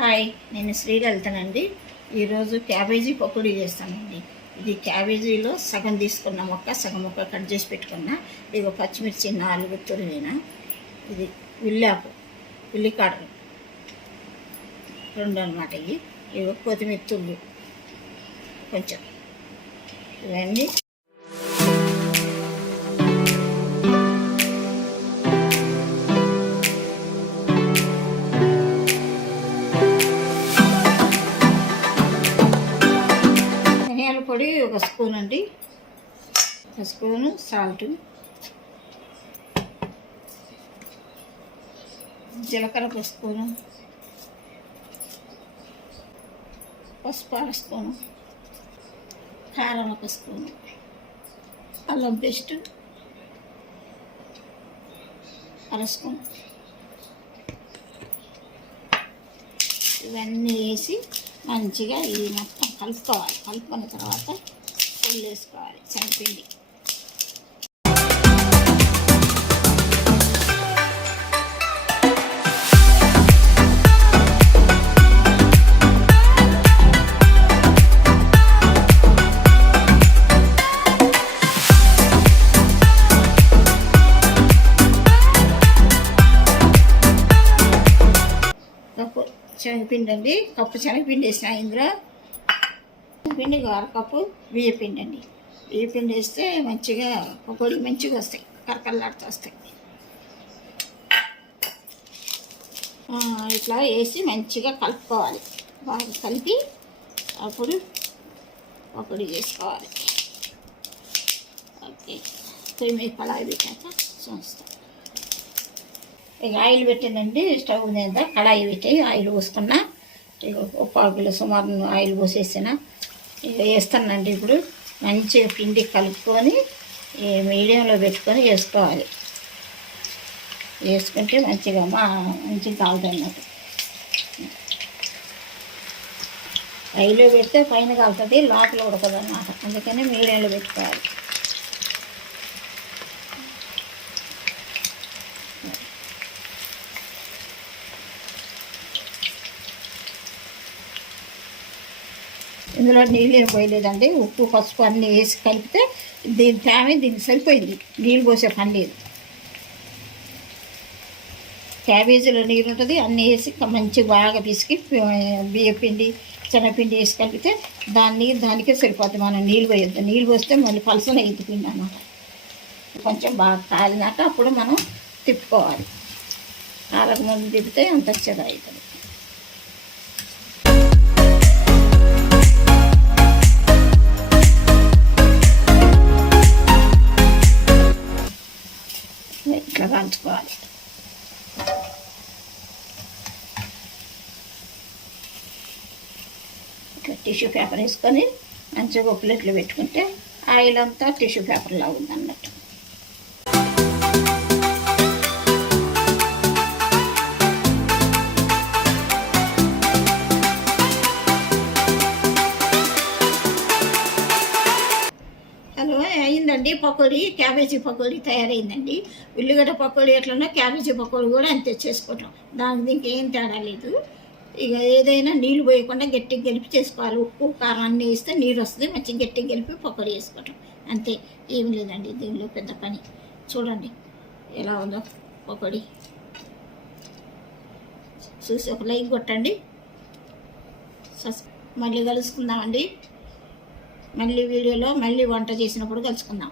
Hi, నేను శ్రీలలితనండి. ఈరోజు cabbage pakodi చేస్తానండి. ఇది క్యాబేజీలో సగం తీసుకున్న సగం ముక్క కట్ చేసి పెట్టుకున్నా. ఇదిగో పచ్చిమిర్చి 4 తురిమిన, ఇది ఉల్లాకు ఉల్లికాడలు 2 అన్నమాట. ఇవి కొత్తిమీర తుళ్ళు కొంచెం, ఇవన్నీ పొడి 1 స్పూన్ అండి, 1 స్పూను సాల్ట్, జీలకర్ర 1 స్పూను, పసుపు 1 స్పూను, కారం 1 స్పూను, అల్లం పేస్ట్ 1 స్పూన్. ఇవన్నీ వేసి మంచిగా ఇది మొత్తం కలుపుకోవాలి. కలుపుకున్న తర్వాత పొడి వేసుకోవాలి, శనగపిండి. శనగపిండి అండి, కప్పు శనగపిండి వేసిన. ఇందులో పిండి 1 కప్పు బియ్యపిండి అండి. బియ్యపిండి వేస్తే మంచిగా పకోడీ మంచిగా వస్తాయి, కరకరలాడుతూ వస్తాయి. ఇట్లా వేసి మంచిగా కలుపుకోవాలి. బాగా కలిపి అప్పుడు పకోడీ చేసుకోవాలి. ఓకే, మీరు కళాయి పెట్టాక చూస్తాం. ఇక ఆయిల్ పెట్టిందండి, స్టవ్ మీద కళాయి పెట్టి ఆయిల్ పోసుకున్నా. ఇక 1 కిలో సుమారు ఆయిల్ పోసేసిన. ఇక వేస్తానండి. ఇప్పుడు మంచిగా పిండి కలుపుకొని మీడియంలో పెట్టుకొని వేసుకోవాలి. వేసుకుంటే మంచిగా కాలుతుంది అన్నట్టు. హైలో పెడితే పైన కాలుతుంది, లోపల ఉడకదు అన్నమాట. అందుకని మీడియంలో పెట్టుకోవాలి. ఇందులో నీళ్ళు ఏం పోయలేదండి, ఉప్పు పసుపు అన్నీ వేసి కలిపితే దీనికి సరిపోయింది. నీళ్ళు పోసే పని లేదు. క్యాబేజీలో నీరు ఉంటుంది, అన్నీ వేసి మంచిగా బాగా పిసికి బియ్యపిండి శనగపిండి వేసి కలిపితే దానికే సరిపోతుంది. మనం నీళ్ళు పోయొద్దు. నీళ్ళు పోస్తే మళ్ళీ పలసన ఎత్తుపిండి అన్నమాట. కొంచెం బాగా కాలినాక అప్పుడు మనం తిప్పుకోవాలి. కాలకు ముందు తిప్పితే అంత చెద అవుతుంది. ఇట్లా కాల్చుకోవాలి. ఇట్లా టిష్యూ పేపర్ వేసుకొని మంచిగా ప్లేట్లో పెట్టుకుంటే ఆయిల్ అంతా టిష్యూ పేపర్లా ఉంది అన్నట్టు. అయిందండి పకోడీ, క్యాబేజీ పకోడీ తయారైందండి. ఉల్లిగడ్డ పకోడీ ఎట్లన్నా క్యాబేజీ పకోడీ కూడా అంతే చేసుకోవటం. దీనికి ఏం తేడా లేదు. ఇక ఏదైనా నీళ్ళు పోయకుండా గట్టిగా గెలిపి చేసుకోవాలి. ఉప్పు కారం అన్నీ వేస్తే నీరు వస్తుంది, మంచిగా గట్టిగా గెలిపి పకోడీ వేసుకోవటం అంతే. ఏం లేదండి దీనిలో పెద్ద పని. చూడండి ఎలా ఉందో పకోడీ. చూసి ఒక లైక్ కొట్టండి. మళ్ళీ కలుసుకుందామండి. మళ్ళీ వీడియోలో మళ్ళీ వంట చేసినప్పుడు కలుసుకుందాం.